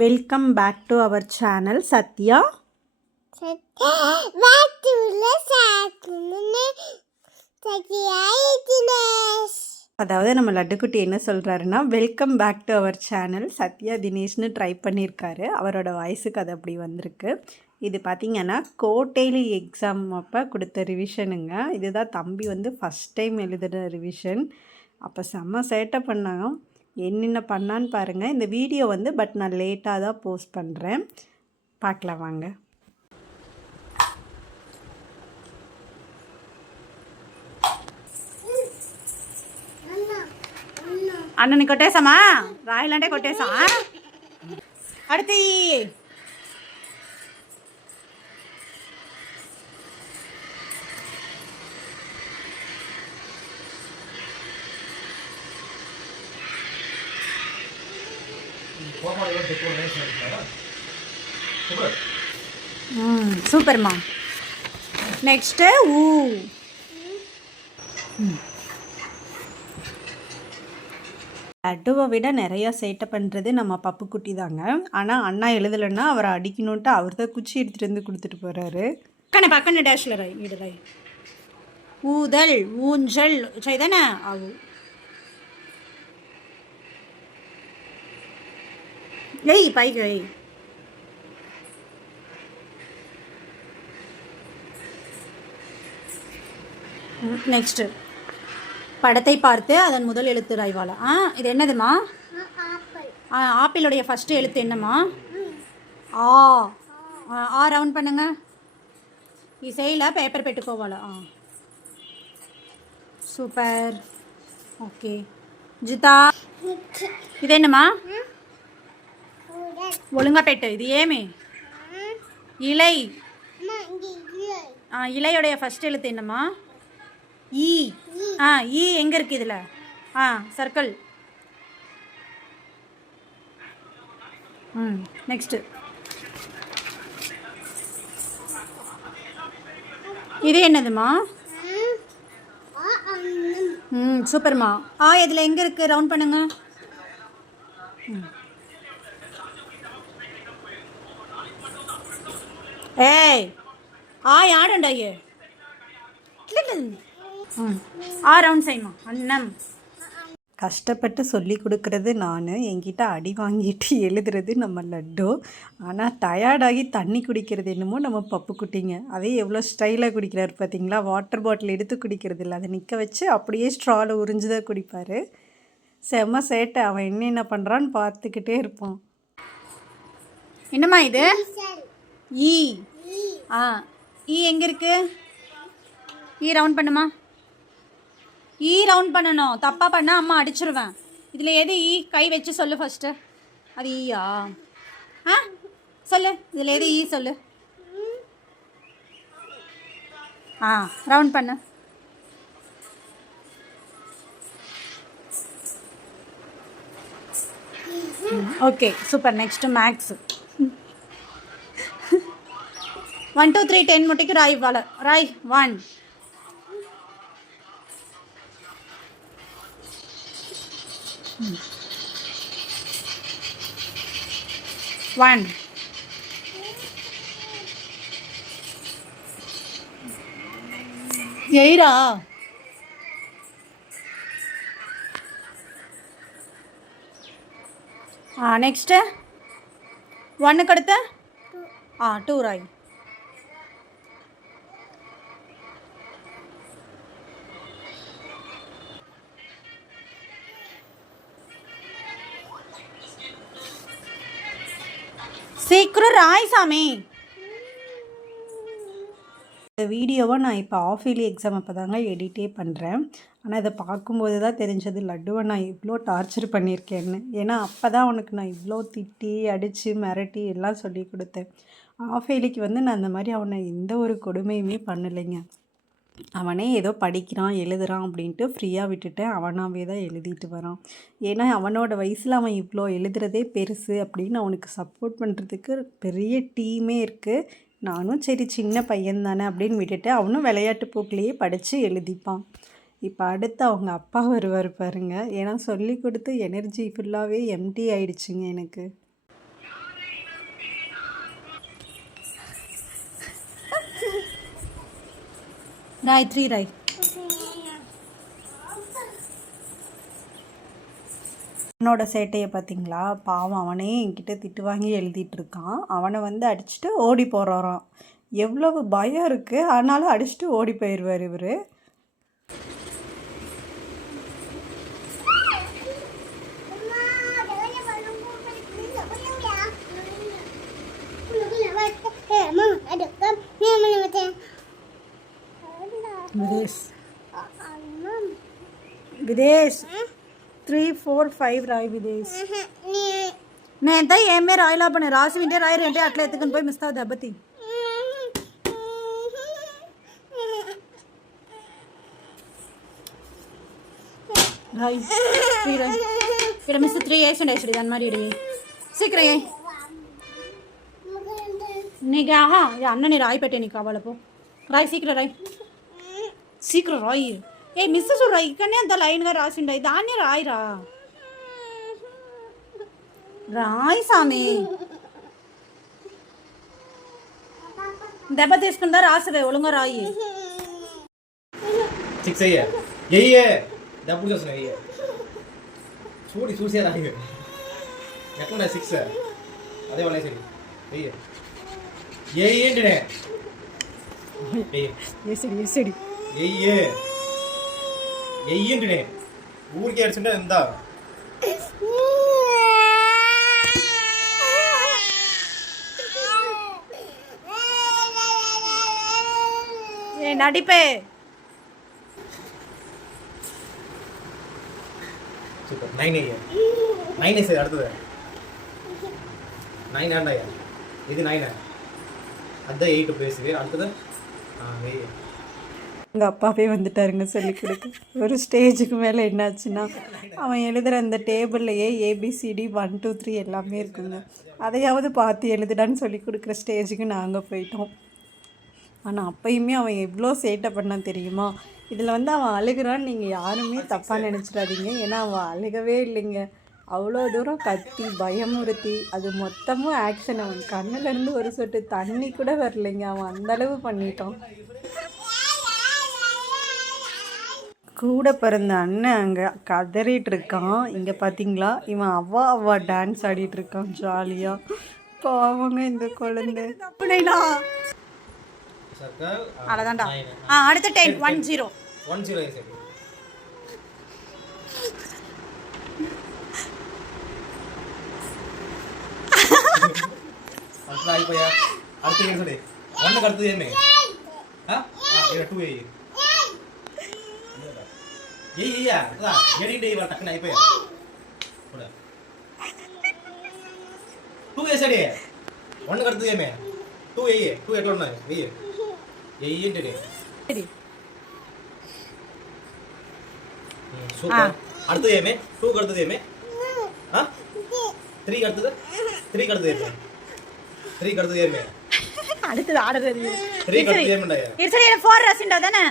Welcome back to our channel Sathya. அதாவது நம்ம லட்டுக்குட்டி என்ன சொல்கிறாருன்னா, welcome back to our channel Sathya தினேஷ்னு ட்ரை பண்ணியிருக்காரு. அவரோட வாய்ஸுக்கு அது அப்படி வந்திருக்கு. இது பார்த்திங்கன்னா கோட்டைலி எக்ஸாம் அப்போ கொடுத்த ரிவிஷனுங்க. இதுதான் தம்பி வந்து ஃபஸ்ட் டைம் எழுதுகிற ரிவிஷன். அப்போ செம்ம சேட்டை பண்ணாங்க. என்னென்ன பண்ணான்னு பாருங்கள். இந்த வீடியோ வந்து நான் லேட்டாக தான் போஸ்ட் பண்ணுறேன். பார்க்கலாம் வாங்க. అన్నని కొట్టేసామా రాయలంటే కొట్టేసా அடுத்து சூப்பர்மா. நெக்ஸ்ட்டு ஊ லட்டுவை விட நிறையா சேட்டை பண்ணுறது நம்ம பப்புக்குட்டி தாங்க. ஆனால் அண்ணா எழுதலைன்னா அவரை அடிக்கணுன்ட்டு அவர் தான் குச்சி எடுத்துகிட்டு வந்து கொடுத்துட்டு போகிறாரு. பக்கன பக்கன டேஷில் ராய் இடு ராய் ஊதல் ஊஞ்சல் செய்தானே ஆகு ஏய் பைக்கு ஏய் நெக்ஸ்ட்டு படத்தை பார்த்து அதன் முதல் எழுத்து ராய்வாளா. இது என்னதுமா? ஆப்பிளுடைய ஃபஸ்ட்டு எழுத்து என்னம்மா? ஆ ரவுண்ட் பண்ணுங்க. இசையில் பேப்பர் பெட்டுக்கோவாளா. சூப்பர். ஓகே ஜிதா இது என்னம்மா? ஒழுங்கா பெட்டு. இது ஏமே இலை. இலையுடைய ஃபஸ்ட் எழுத்து என்னம்மா? ஈ. ஈ எங்கே இருக்குது இதில்? சர்க்கிள். நெக்ஸ்ட்டு இது என்னதுமா? சூப்பர்மா. இதில் எங்கே இருக்குது? ரவுண்ட் பண்ணுங்க. ஏய் ஆடுண்டாயே ரவுண்ட் செய்யுமா அண்ணம். கஷ்டப்பட்டு சொல்லி கொடுக்குறது நான், என்கிட்ட அடி வாங்கிட்டு எழுதுறது நம்ம லட்டு. ஆனால் டயர்டாகி தண்ணி குடிக்கிறது என்னமோ நம்ம பப்புக்குட்டிங்க. அதே எவ்வளோ ஸ்டைலாக குடிக்கிறாரு பார்த்தீங்களா. வாட்டர் பாட்டில் எடுத்து குடிக்கிறது இல்லை, அதை நிற்க வச்சு அப்படியே ஸ்ட்ராவில் உறிஞ்சு தான் குடிப்பார். செம்ம சேட்டை. அவன் என்னென்ன பண்ணுறான்னு பார்த்துக்கிட்டே இருப்பான். என்னம்மா இது? ஈ. ஈ எங்கே இருக்கு? ஈ ரவுண்ட் பண்ணுமா. ஈ ரவுண்ட் பண்ணணும். தப்பாக பண்ணால் அம்மா அடிச்சிருவேன். இதில் எது ஈ? கை வச்சு சொல்லு ஃபஸ்ட்டு. அது ஈயா? சொல்லு. இதில் எது ஈ சொல்லு. ரவுண்ட் பண்ணு. Okay super. Next maths. 1 2 3 10 முட்டைக்கு ராய் வாழ. ராய் 1 1 எயிரா. நெக்ஸ்ட்டு 1க்கு அடுத்து 2 ராய். சீக்கிரம் ராய் சாமி. இந்த வீடியோவை நான் இப்போ ஆஃப் இயர்லி எக்ஸாம் அப்போ தாங்க எடிட்டே பண்ணுறேன். ஆனால் இதை பார்க்கும்போது தான் தெரிஞ்சது லட்டுவை நான் இவ்வளோ டார்ச்சர் பண்ணியிருக்கேன்னு. ஏன்னா அப்போ தான் அவனுக்கு நான் இவ்வளோ திட்டி அடித்து மிரட்டி எல்லாம் சொல்லி கொடுத்தேன். ஆஃப் இயர்லிக்கு வந்து நான் இந்த மாதிரி அவனை எந்த ஒரு கொடுமையுமே பண்ணலைங்க. அவனே ஏதோ படிக்கிறான் எழுதுகிறான் அப்படின்ட்டு ஃப்ரீயாக விட்டுட்டேன். அவனாகவே தான் எழுதிட்டு வரான். ஏன்னா அவனோட வயசில் அவன் இவ்வளோ எழுதுறதே பெருசு அப்படின்னு அவனுக்கு சப்போர்ட் பண்ணுறதுக்கு பெரிய டீமே இருக்குது. நானும் சரி சின்ன பையன் தானே அப்படின்னு விட்டுட்டு அவனும் விளையாட்டு போக்கிலேயே படித்து எழுதிப்பான். இப்போ அடுத்து அவங்க அப்பா வருவார் பாருங்க. ஏன்னா சொல்லி கொடுத்து எனர்ஜி ஃபுல்லாகவே எம்டி ஆயிடுச்சுங்க எனக்கு. ராய் 3 ராய். அவனோட சேட்டையை பார்த்தீங்களா, பாவம் அவனே என்கிட்ட திட்டு வாங்கி எழுதிட்டு இருக்கான். அவனை வந்து அடிச்சுட்டு ஓடி போகிறாராம். எவ்வளவு பயம் இருக்குது, ஆனாலும் அடிச்சுட்டு ஓடி போயிடுவார் இவர். विदेश 3 4 5 राय विदेश मैं तो ये में राय ला बने रास विंटे राय रेंटे अटले तकन పోయి మిస్తా దెబ్బతి రాయ్ 3 రాయ్ ఇక్కడ మిస్ 3 వేసండి వేసడి దాని మరి ఇడి సీక్రే నీగా అన్నని రాయి పెట్టే నీకు కావాల పో రాయ్ సీక్రే రాయ్ సీక్రే రాయ్ ఏ మిస్ చూడరా ఇక్కడనే అంత లైన్గా రాసిండే దాన్ని రాయిరా రాయి సామి దెబ్బ తీసుకుందా రాసవే ఒళ్ళుగా రాయి 6 అయ్యే ఎయ్యే డబ్బులు చూస్తున్నా ఎయ్యే చూసే రాయి ఎట్లుండే 6 అదే వాళ్ళ సరి ఎయ్యే ఏంటినే ఏసడి ఎయ్యే ఎయ్యంటినే ఊరికే అడిచుంటే ఎంత நடிப்பே சூப்பர் 9 சரி அடுத்தது 9 ஆண்டாயா இது 9 அதான் 8 பேசுது அடுத்தது எங்கள் அப்பாவே வந்துட்டாருங்க சொல்லிக் கொடுக்க. ஒரு ஸ்டேஜுக்கு மேலே என்னாச்சுன்னா அவன் எழுதுகிற அந்த டேபிள்லையே ஏபிசிடி 1 2 3 எல்லாமே இருக்குங்க. அதையாவது பார்த்து எழுதுடான்னு சொல்லி கொடுக்குற ஸ்டேஜுக்கு நாங்கள் போயிட்டோம். ஆனால் அப்பயுமே அவன் எவ்வளோ சேட்டை பண்ணான் தெரியுமா. இதில் வந்து அவன் அழுகிறான்னு நீங்கள் யாருமே தப்பாக நினச்சிடாதீங்க. ஏன்னா அவன் அழுகவே இல்லைங்க. அவ்வளோ தூரம் கத்தி பயமுறுத்தி அது மொத்தமும் ஆக்ஷன். அவன் கண்ணிலேருந்து ஒரு சொட்டு தண்ணி கூட வரலைங்க. அவன் அந்தளவு பண்ணிட்டான். கூட பிறந்த அண்ணன் அங்கே கதறிட்டு இருக்கான். இங்கே பார்த்தீங்களா இவன் அவ்வா டான்ஸ் ஆடிட்டு இருக்கான் ஜாலியாக. பாவங்க இந்த குழந்தை. அப்படின்னா அவ்வளோதான்டா. அடுத்த 10 10 10 சரி அடுத்து ஆயிப்பையா அடுத்து என்ன சொல்லு ஒன்னுக்கு அடுத்தது என்ன இது 2 ஏய்யா அதான் எடிட் டேய் வர டக்குனு ஆயிப்பையா போடா 2 சரி ஒன்னுக்கு அடுத்தது என்ன 2 எட்டோண்ணா ஏய்யேண்டே சரி சூப்பர் அடுத்தது ஏமே 2 க்கு அடுத்தது ஏமே 3 க்கு அடுத்தது 3 க்கு அடுத்தது ஏமே 3 க்கு அடுத்தது ஏமே அடுத்தது ஆர்டர் 3 க்கு அடுத்தது ஏமேடா இது சரி 4 ரசிண்டா தானே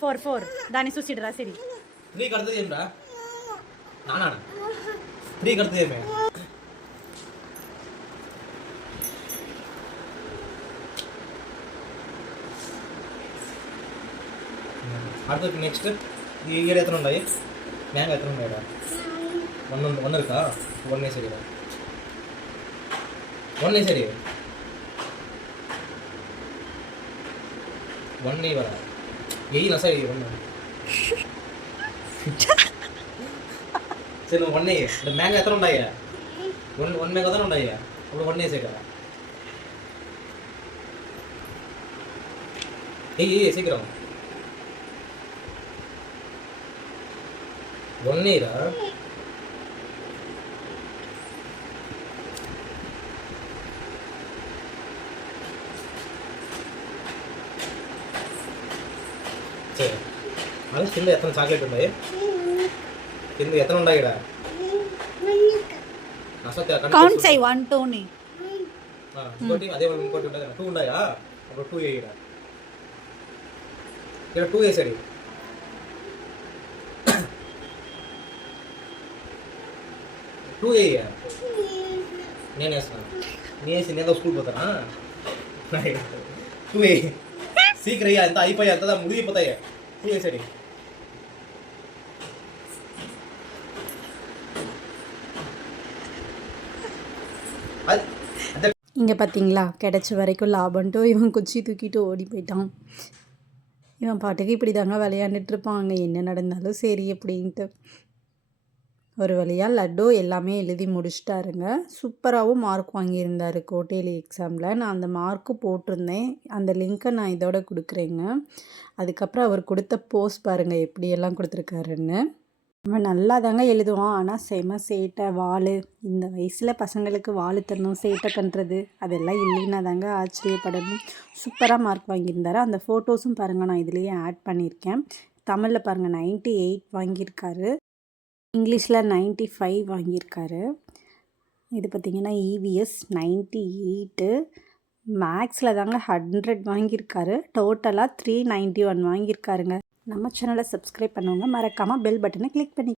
4 దాని చూసిడరా సరి 3 க்கு அடுத்தது ஏம்டா நானா 3 க்கு அடுத்தது ஏமே அடுத்து నెక్స్ట్ ఇయర్ ఎత్తన ఉన్నాయి మ్యాంగో ఎత్తన ఉన్నాయా 1 இருக்கா 1 சரிடா 1 சரி 1 வர ஏய் நான் சரி 1 சரி 1 இந்த మ్యాంగో ఎత్తన ఉన్నాయా 1 మ్యాంగో ఎత్తన ఉన్నాయా అప్పుడు 1 சரிடா ஏய் சீக்கிரம் 1 ரா சரி அது கிண்ட எத்தனை சாக்லேட் ఉన్నాయి கிண்ட எத்தனை ఉన్నాయిடா అసలు కౌంట్ చేయి 1 2 ని ఇంకోటి అదే ఇంకోటి ఉంటది 2 ఉన్నాయా అప్పుడు 2 ఏయిరా ఇక్కడ 2 వేసాడు 2 వేయ నేను వేస్తాను నేను వేసి నేను స్కూల్ పోతానా 2 వేయి సీక్రయ్యా ఎంత అయిపోయా అంతదా ముగిపోతాయి సరి இங்கே பார்த்தீங்களா கிடைச்ச வரைக்கும் லாபம்ன்ட்டு இவன் குச்சி தூக்கிட்டு ஓடி போயிட்டான். இவன் பாட்டுக்கு இப்படி தாங்க விளையாண்டுட்டு இருப்பான். அங்கே என்ன நடந்தாலும் சரி அப்படின்ட்டு. ஒரு வழியாக லட்டு எல்லாமே எழுதி முடிச்சிட்டாருங்க. சூப்பராகவும் மார்க் வாங்கியிருந்தார் கோட்டையிலி எக்ஸாமில். நான் அந்த மார்க்கு போட்டிருந்தேன். அந்த லிங்க்கை நான் இதோட கொடுக்குறேங்க. அதுக்கப்புறம் அவர் கொடுத்த போஸ்ட் பாருங்கள் எப்படியெல்லாம் கொடுத்துருக்காருன்னு. அவன் நல்லா தாங்க எழுதுவான். ஆனால் செம சேட்டை, வாள். இந்த வயசில் பசங்களுக்கு வாள் தரணும், சேட்டை பண்ணுறது அதெல்லாம் இல்லைன்னா தாங்க ஆச்சரியப்படணும். சூப்பராக மார்க் வாங்கியிருந்தாரு. அந்த ஃபோட்டோஸும் பாருங்கள் நான் இதுலேயே ஆட் பண்ணியிருக்கேன். தமிழில் பாருங்கள் 98 வாங்கியிருக்காரு. இங்கிலீஷில் 95 வாங்கியிருக்காரு. இது பார்த்திங்கன்னா இவிஎஸ் 98. மேக்ஸில் தாங்க 100 வாங்கியிருக்காரு. டோட்டலாக 391 வாங்கியிருக்காருங்க. நம்ம சேனலை சப்ஸ்கிரைப் பண்ணுவாங்க, மறக்காமல் பெல் பட்டனை கிளிக் பண்ணி